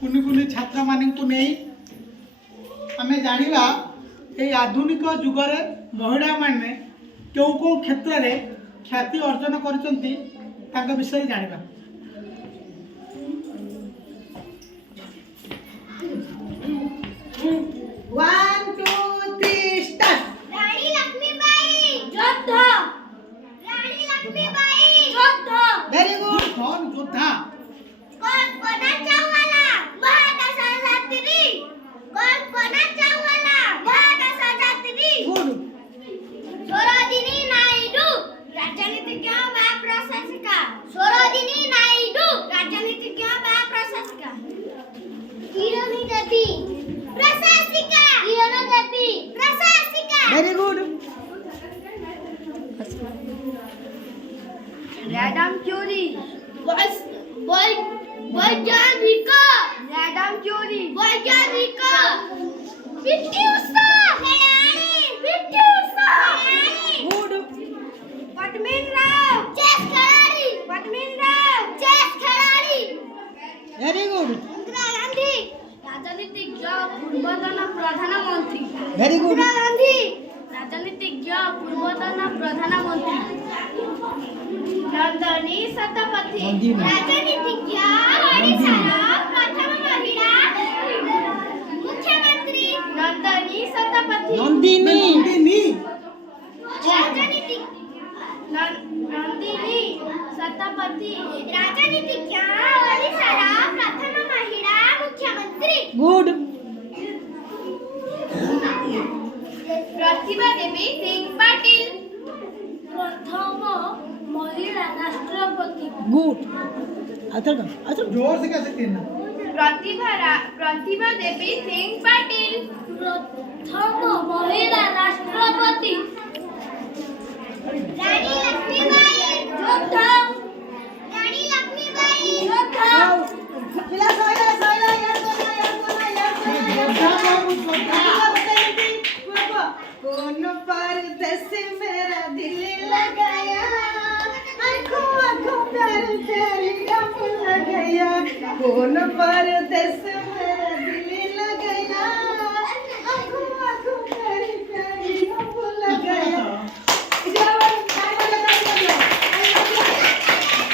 कुनि कुनि छात्र मानू नहीं आम जाना ये आधुनिक जुगर महिला माने क्यों कौ क्षेत्र में ख्याति अर्जन कर विषय जाना। One two three start. Rani Lakshmibai योद्धा। रानी लक्ष्मीबाई योद्धा। Very good. कौन योद्धा? कल्पना चावला महाकाशयात्री। कल्पना चावला महाकाशयात्री। गुड। सरोजिनी नायडू राजनीतिज्ञ व प्रशासिका। सरोजिनी नायडू राजनीतिज्ञ व प्रशासिका। किरण देवी प्रशासिका। किरण देवी प्रशासिका। Very good. मैडम क्यूरी वैज्ञानिक। मैडम क्यूरी वैज्ञानिक। पीटी उषा खिलाड़ी। पीटी उषा खिलाड़ी। गुड। पद्मिनी राव चेस खिलाड़ी। पद्मिनी राव चेस खिलाड़ी। Very good. इंदिरा गांधी राजनीतिज्ञ पूर्वतन प्रधानमंत्री। Very good. इंदिरा गांधी राजनीतिज्ञ पूर्वतन प्रधानमंत्री। नंदिनी शतपथी राजनीतिज्ञ ओडिशार प्रथम महिला मुख्यमंत्री। नंदिनी शतपथी नंदिनी राजनीतिज्ञ नंदिनी शतपथी राजनीतिज्ञ ओडिशार प्रथम महिला मुख्यमंत्री। गुड। प्रतिभा देवी सिंह पाटिल प्रथम महिला राष्ट्रपति। गुड। अच्छा जोर से कह सकते हैं ना। प्रतिभा देवी सिंह पाटिल प्रथम महिला राष्ट्रपति। रानी लक्ष्मीबाई योद्धा। रानी लक्ष्मीबाई योद्धा। कौन परदेस मेरा दिल लगाया, आँखों आँखों प्यार तेरी गम लगाया। कौन परदेस